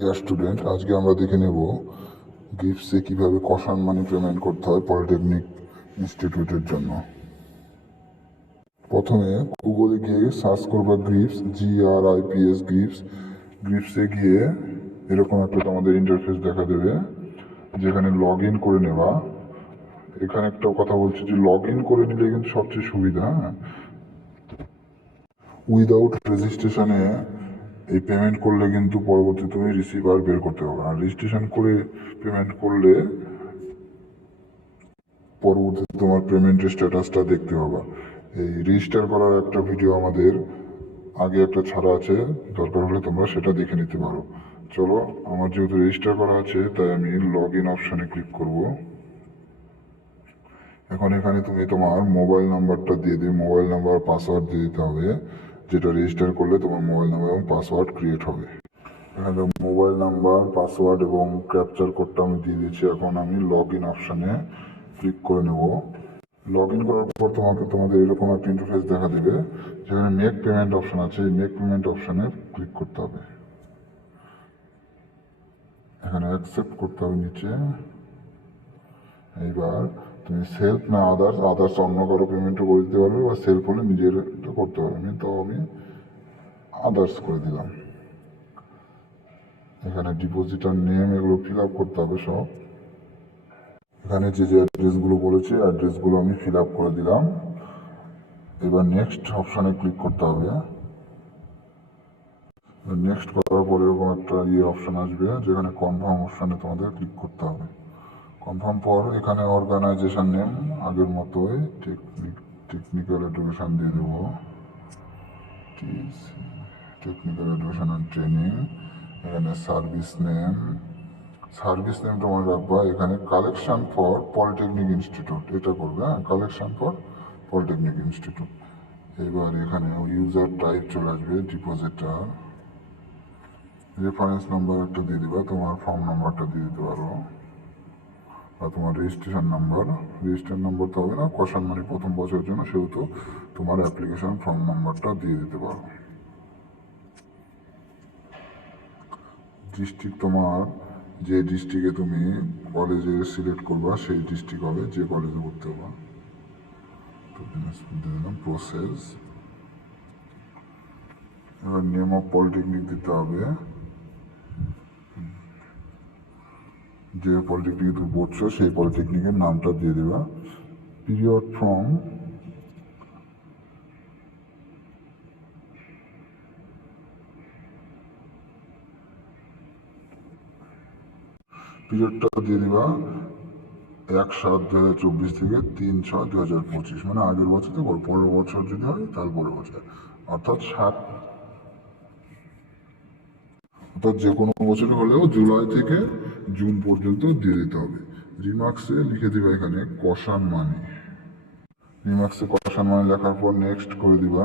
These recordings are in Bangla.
ডিয়ার স্টুডেন্ট, আজকে আমরা দেখে নেব গিফটসে কিভাবে কষান মানি পেমেন্ট করতে হয় পলিটেকনিক ইনস্টিটিউটের জন্য। প্রথমে গুগলে গিয়ে সার্চ করবা গ্রিপস, GRIPS গ্রিপস। গ্রিপসে গিয়ে এরকম একটা তোমাদের ইন্টারফেস দেখা দেবে, যেখানে লগ ইন করে নেবা। এখানে একটা কথা বলছি যে লগ ইন করে নিলে কিন্তু সবচেয়ে সুবিধা। হ্যাঁ, উইদাউট রেজিস্ট্রেশনে এই পেমেন্ট করলে কিন্তু পরবর্তী তুমি রিসিভ আর বের করতে পারবে না। রেজিস্ট্রেশন করে পেমেন্ট করলে পরবর্তীতে তোমার পেমেন্টের স্ট্যাটাসটা দেখতে পাবা। এই রেজিস্টার করার একটা ভিডিও আমাদের আগে একটা ছাড়া আছে, দরকার হলে তোমরা সেটা দেখে নিতে পারো। চলো, আমার যেহেতু রেজিস্টার করা আছে তাই আমি লগ ইন অপশানে ক্লিক করব। এখন এখানে তুমি তোমার মোবাইল নাম্বারটা দিয়ে দিবে, মোবাইল নাম্বার পাসওয়ার্ড দিয়ে দিতে হবে, যেটা রেজিস্টার করলে তোমার মোবাইল নাম্বার এবং পাসওয়ার্ড ক্রিয়েট হবে। এখানে মোবাইল নাম্বার, পাসওয়ার্ড এবং ক্যাপচার কোডটা আমি দিয়ে দিচ্ছি। এখন আমি লগ ইন অপশানে ক্লিক করে নেব। লগ ইন করার পর তোমাদের এরকম একটা ইন্টারফেস দেখা দেবে, যেখানে মেক পেমেন্ট অপশান আছে। এই মেক পেমেন্ট অপশানে ক্লিক করতে হবে। এখানে অ্যাকসেপ্ট করতে হবে নিচে। এইবার তুমি সেলফ না আদার্স অন্য কারো পেমেন্টও করে দিতে পারবে, বা সেলফ হলে নিজের করতে পারবে। তো আমি আদার্স করে দিলাম। এখানে ডিপোজিটার নেম এগুলো ফিল আপ করতে হবে সব। এখানে যে যে অ্যাড্রেসগুলো বলেছে অ্যাড্রেসগুলো আমি ফিল আপ করে দিলাম। এবার নেক্সট অপশানে ক্লিক করতে হবে। নেক্সট করার পরে এরকম একটা অপশান আসবে, যেখানে কনফার্ম অপশানে তোমাদের ক্লিক করতে হবে। কনফার্ম পর এখানে অর্গানাইজেশন নেম আগের মতোই টেকনিক্যাল এডুকেশন দিয়ে দেবো, টেকনিক্যাল এডুকেশন অ্যান্ড ট্রেনিং। এখানে সার্ভিস নেমটা মনে রাখবা। এখানে কালেকশন ফর পলিটেকনিক ইনস্টিটিউট এটা করবে। হ্যাঁ, কালেকশন ফর পলিটেকনিক ইনস্টিটিউট। এবার এখানে ইউজার টাইপ চলে আসবে ডিপোজিটার। রেফারেন্স নাম্বার একটা দিয়ে দিবা, তোমার ফর্ম নাম্বারটা দিয়ে দিতে পারো, বা তোমার রেজিস্ট্রেশন নাম্বার তো হবে না, কষান মানি প্রথম বছরের জন্য, সেহেতু তোমার অ্যাপ্লিকেশন ফর্ম নাম্বারটা দিয়ে দিতে পারো। ডিস্ট্রিক্ট, তোমার যে ডিস্ট্রিক্টে তুমি কলেজে সিলেক্ট করবা সেই ডিস্ট্রিক্ট হবে, যে কলেজে করতে হবে। তো দিনাজপুর দিয়ে দিলাম। প্রসেস। এবার নেম অফ পলিটেকনিক দিতে হবে, যে পলিটেকনিকে তুমি পড়ছো সেই পলিটেকনিকের নামটা দিয়ে দেবা। পিরিয়ড ফ্রম পিরিয়ডটা দিয়ে দিবা 1/7/2024 থেকে 3/6/2025, মানে আগের বছর থেকে পরের বছর যদি হয় তাহলে পরের বছর, অর্থাৎ যে কোনো বছরে হলেও জুলাই থেকে জুন পর্যন্ত দিয়ে দিতে হবে। রিমার্কসে লিখে দিবা এখানে কষান মানি। রিমার্কসে কষান মানি লেখার পর নেক্সট করে দিবা।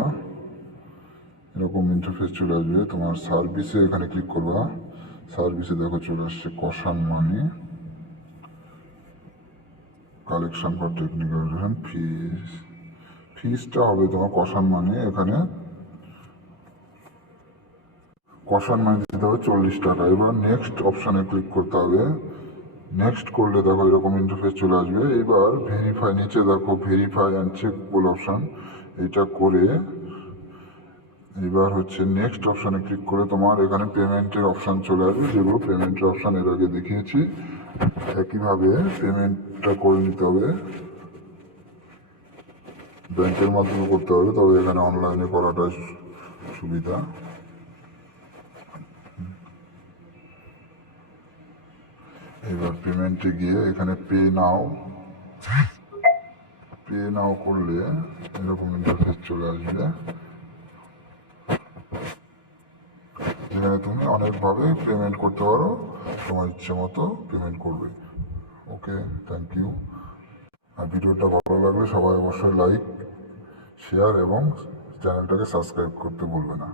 এরকম ইন্টারফেস চলে আসবে। তোমার সার্ভিসে এখানে ক্লিক করবা। সার্ভিসে দেখো চলে আসছে কষান মানি, কালেকশন ফর টেকনিক্যাল এডুকেশন। ফিসটা হবে তোমার কষান মানি। এখানে কষান মানি দিতে হবে 40 টাকা। এবার নেক্সট অপশানে ক্লিক করতে হবে। নেক্সট করলে দেখো এরকম ইন্টারফেস চলে আসবে। এবার ভেরিফাই, নিচে দেখো ভেরিফাই অ্যান্ড চেক বলে অপশান, এটা করে এবার হচ্ছে নেক্সট অপশানে ক্লিক করে তোমার এখানে পেমেন্টের অপশান চলে আসবে, যেগুলো পেমেন্টের অপশান এর আগে দেখিয়েছি। একইভাবে পেমেন্টটা করে নিতে হবে। ব্যাংকের মাধ্যমে করতে হবে, তবে এখানে অনলাইনে করাটা সুবিধা। এবার পেমেন্টে গিয়ে এখানে পে নাও করলে এরকম ইন্টারফেস চলে আসবে, যেখানে তুমি অনেকভাবে পেমেন্ট করতে পারো, তোমার ইচ্ছে মতো পেমেন্ট করবে। ওকে, থ্যাংক ইউ। আর ভিডিওটা ভালো লাগলে সবাই অবশ্যই লাইক, শেয়ার এবং চ্যানেলটাকে সাবস্ক্রাইব করতে ভুলবে না।